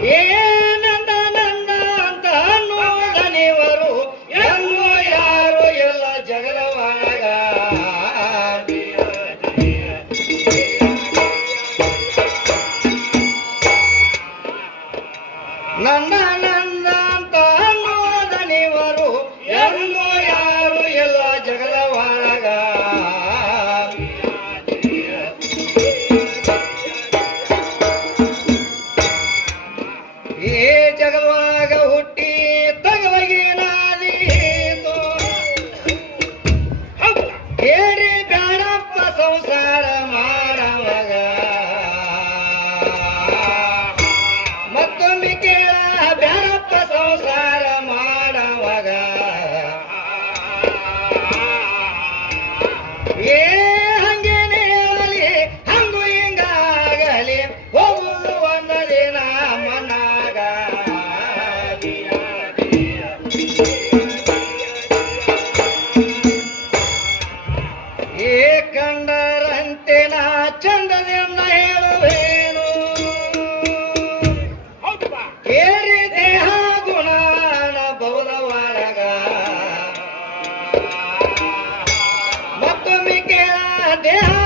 Yeah! Yeah. ದೇಹ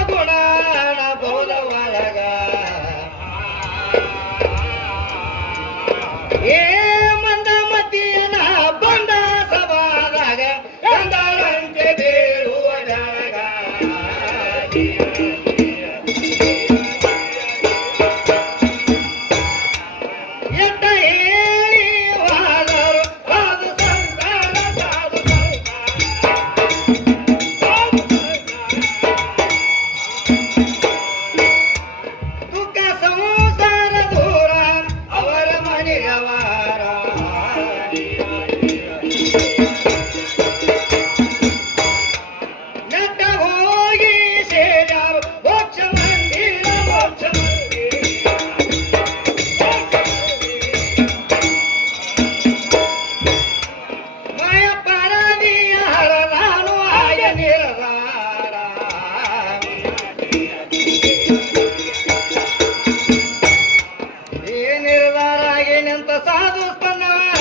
ఎంత సాధిస్తున్నావా